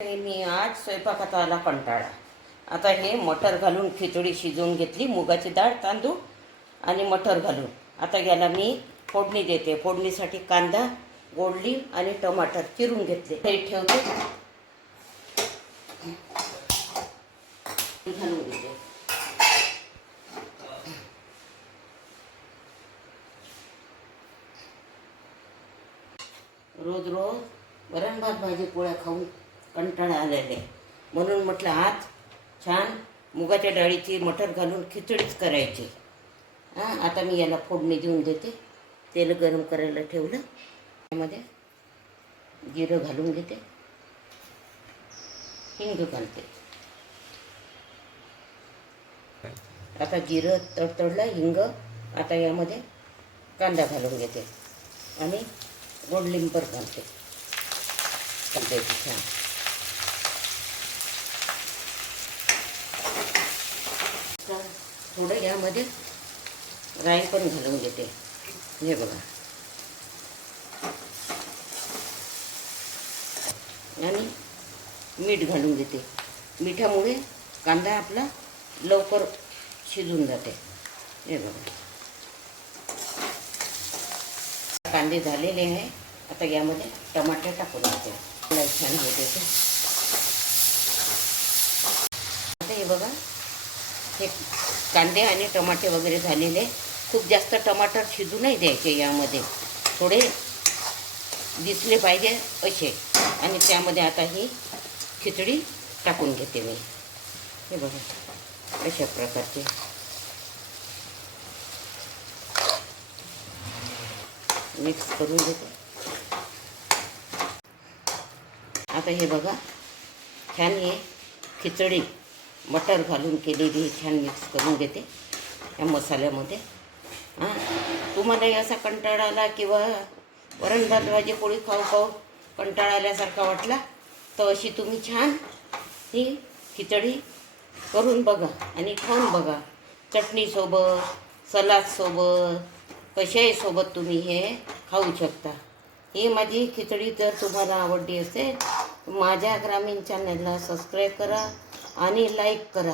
मी आज स्वयंपाकाचा आला कंटाळा. आता हे मटर घालून खिचडी शिजवून घेतली, मुगाची डाळ, तांदूळ आणि मटर घालून. आता याला मी फोडणी देते. फोडणीसाठी कांदा, गोडली आणि टमाटर चिरून घेतले. हे ठेवते, घालून घेते. रोज रोज वरण भात भाजी पोळ्या खाऊन कंटाळा आलेले, म्हणून म्हटलं आज छान मुगाच्या डाळीची मटर घालून खिचडीच करायची. आता मी याला फोडणी देऊन देते. तेल गरम करायला ठेवलं. त्यामध्ये जिरं घालून घेते, हिंग घालते. आता जिरं तडतडलं, हिंग. आता यामध्ये कांदा घालून घेते आणि गोडलिंबर घालते. कांद्याची छान थोडं यामध्ये राई पण घालून घेते. हे बघा, आणि मीठ घालून घेते. मिठामुळे कांदा आपला लवकर शिजून जाते. हे बघा, कांदे झालेले आहे. आता यामध्ये टमाटर टाकून घेते. छान होते ते. आता हे बघा, हे कांदे आणि टमाटे वगैरे झालेले. खूप जास्त टमाटर शिजू नाही द्यायचे. यामध्ये थोडे दिसले पाहिजे असे. आणि त्यामध्ये आता ही खिचडी टाकून घेते मी. हे बघा, अशा प्रकारचे मिक्स करून घेते. आता हे बघा, छान हे खिचडी मटर घालून केलेली छान मिक्स करून घेते या मसाल्यामध्ये. तुम्हाला असा कंटाळा आला किंवा वरण भात भाजी पोळी खाऊ खाऊ कंटाळा आल्यासारखा वाटला तर अशी तुम्ही छान ही खिचडी करून बघा आणि खाऊन बघा. चटणीसोबत, सलादसोबत, कशाही सोबत तुम्ही हे खाऊ शकता. ही माझी खिचडी जर तुम्हाला आवडली असेल माझ्या ग्रामीण चॅनलला सबस्क्राईब करा आणि लाईक करा.